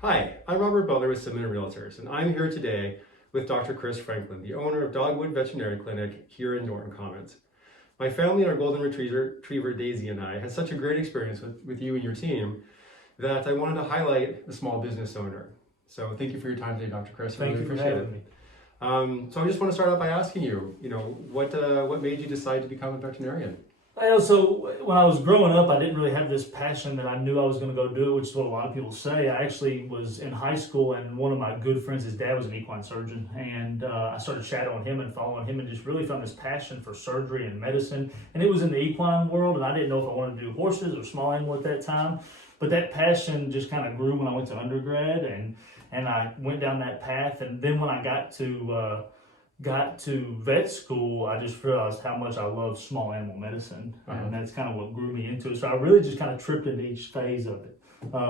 Hi, I'm Robert Butler with Simmons Realtors, and I'm here today with Dr. Chris Franklin, the owner of Dogwood Veterinary Clinic here in Norton Commons. My family and our golden retriever Daisy and I had such a great experience with you and your team that I wanted to highlight a small business owner. So thank you for your time today, Dr. Chris. Thank you for having me. So I just want to start out by asking you, what made you decide to become a veterinarian? Well, so when I was growing up, I didn't really have this passion that I knew I was going to go do it, which is what a lot of people say. I actually was in high school, and one of my good friends, his dad was an equine surgeon, and I started shadowing him and following him and just really found this passion for surgery and medicine. And it was in the equine world, and I didn't know if I wanted to do horses or small animal at that time. But that passion just kind of grew when I went to undergrad, and I went down that path. And then when I got to vet school, I just realized how much I love small animal medicine, and that's kind of what grew me into it. So I really just kind of tripped into each phase of it,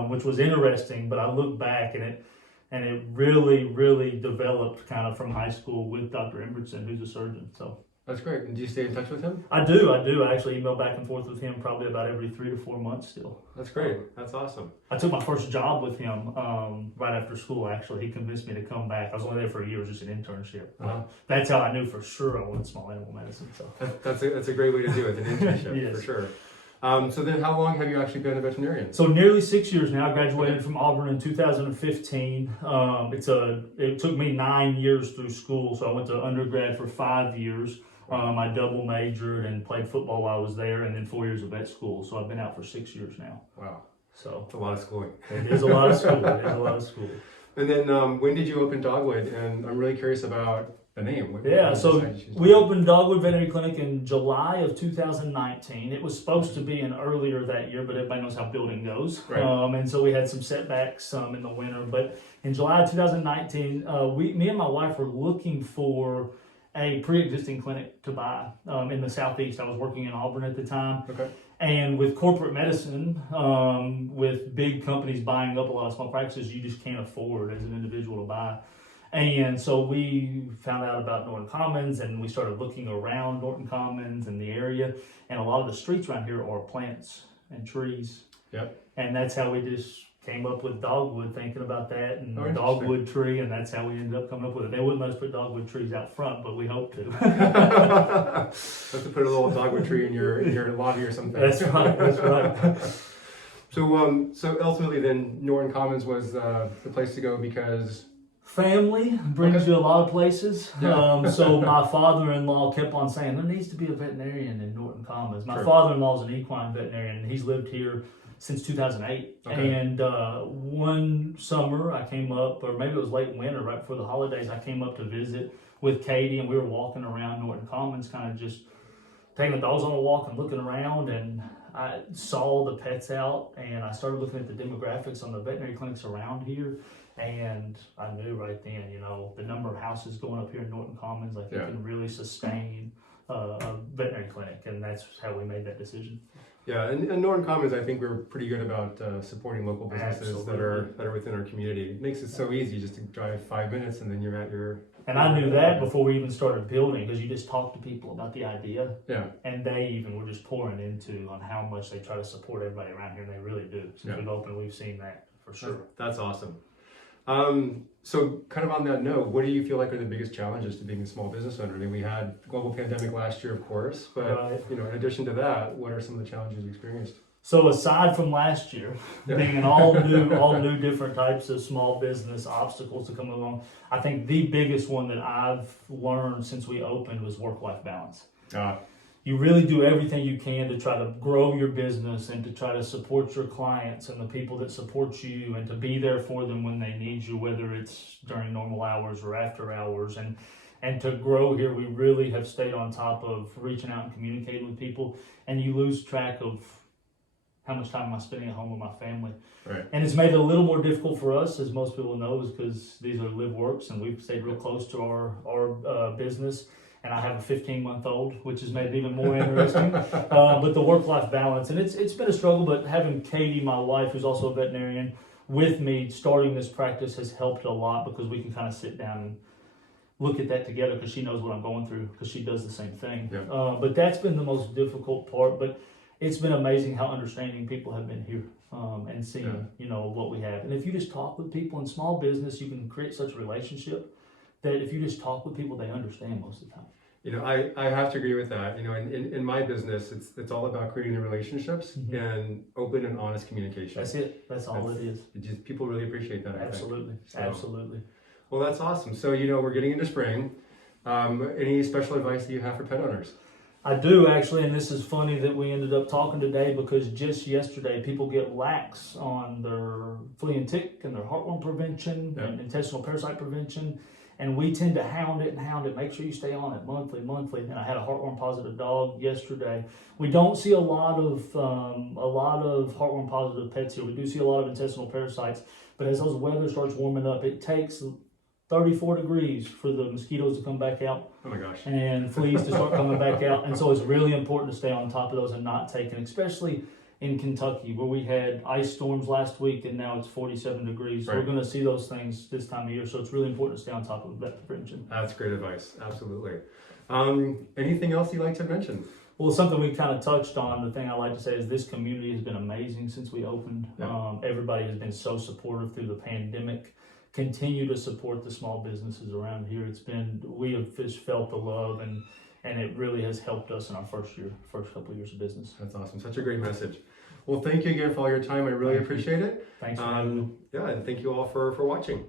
which was interesting. But I look back and it really developed kind of from high school with Dr. Embretson, who's a surgeon. So That's great. And do you stay in touch with him? I do. I actually email back and forth with him probably about every 3 to 4 months still. That's great. That's awesome. I took my first job with him right after school, actually. He convinced me to come back. I was only there for a year, it was just an internship. That's how I knew for sure I wanted small animal medicine. So That's a great way to do it, an internship, Yes. for sure. So then how long have you actually been a veterinarian? So nearly 6 years now. I graduated from Auburn in 2015. It took me 9 years through school, so I went to undergrad for 5 years. I double majored and played football while I was there, and then 4 years of vet school. So I've been out for 6 years now. Wow. So It's a lot of schooling. it is a lot of school. It is a lot of school. And then when did you open Dogwood? And I'm really curious about the name. We opened Dogwood Veterinary Clinic in July of 2019. It was supposed to be in earlier that year, but everybody knows how building goes. Right. And so we had some setbacks in the winter. But in July of 2019, me and my wife were looking for a pre-existing clinic to buy in the Southeast. I was working in Auburn at the time. Okay. And with corporate medicine, with big companies buying up a lot of small practices, you just can't afford as an individual to buy. And so we found out about Norton Commons, and we started looking around Norton Commons and the area. And a lot of the streets around here are plants and trees. Yep. And that's how we just came up with Dogwood, thinking about that, and Dogwood tree, and that's how we ended up coming up with it. They wouldn't let us put dogwood trees out front, but we hope to. Have to put a little dogwood tree in your lobby or something. That's right. So ultimately, then Norton Commons was the place to go because family brings you a lot of places. Yeah. So my father-in-law kept on saying there needs to be a veterinarian in Norton Commons. My Sure. father-in-law is an equine veterinarian, and he's lived here since 2008. Okay. And one summer I came up, or maybe it was late winter, right before the holidays, I came up to visit with Katie, and we were walking around Norton Commons, kind of just taking the dogs on a walk and looking around, and I saw the pets out, and I started looking at the demographics on the veterinary clinics around here, and I knew right then, the number of houses going up here in Norton Commons, like it can really sustain a veterinary clinic, and that's how we made that decision. Yeah, and Norton Commons, I think we're pretty good about supporting local businesses that are within our community. It makes it so easy just to drive 5 minutes and then you're at your. And I knew that before we even started building, because you just talk to people about the idea. Yeah. And they even were just pouring into on how much they try to support everybody around here, and they really do. Since we've opened, we've seen that for sure. That's awesome. So kind of on that note, what do you feel like are the biggest challenges to being a small business owner? I mean, we had the global pandemic last year, of course, but in addition to that, what are some of the challenges you experienced? So aside from last year being an all new different types of small business obstacles to come along, I think the biggest one that I've learned since we opened was work-life balance. You really do everything you can to try to grow your business and to try to support your clients and the people that support you, and to be there for them when they need you, whether it's during normal hours or after hours. And to grow here, we really have stayed on top of reaching out and communicating with people, and you lose track of how much time am I spending at home with my family. Right. And it's made it a little more difficult for us, as most people know, is because these are live works, and we've stayed real close to our business. And I have a 15-month-old, which has made it even more interesting. But the work-life balance, and it's been a struggle, but having Katie, my wife, who's also a veterinarian, with me starting this practice has helped a lot, because we can kind of sit down and look at that together, because she knows what I'm going through, because she does the same thing. Yeah. But that's been the most difficult part. But it's been amazing how understanding people have been here and seeing, what we have. And if you just talk with people in small business, you can create such a relationship that if you just talk with people, they understand most of the time. You know, I have to agree with that. You know, in my business, it's all about creating the relationships and open and honest communication. That's it. That's all it is. People really appreciate that, I think. Absolutely. So, Absolutely. well, that's awesome. So, you know, we're getting into spring. Any special advice that you have for pet owners? I do actually, and this is funny that we ended up talking today because just yesterday people get lax on their flea and tick and their heartworm prevention and intestinal parasite prevention. And we tend to hound it. Make sure you stay on it monthly. And I had a heartworm positive dog yesterday. We don't see a lot of heartworm positive pets here. We do see a lot of intestinal parasites. But as those weather starts warming up, it takes 34 degrees for the mosquitoes to come back out. Oh my gosh. And fleas to start coming back out. And so it's really important to stay on top of those and not take it, especially in Kentucky, where we had ice storms last week and now it's 47 degrees. So we're going to see those things this time of year. So it's really important to stay on top of that prevention. That's great advice. Absolutely. Anything else you'd like to mention? Well, something we kind of touched on, the thing I like to say is this community has been amazing since we opened. Everybody has been so supportive through the pandemic. Continue to support the small businesses around here. We have just felt the love and it really has helped us in our first couple of years of business. That's awesome. Such a great message. Well, thank you again for all your time. I really appreciate it. Thanks for having me. Yeah, and thank you all for watching.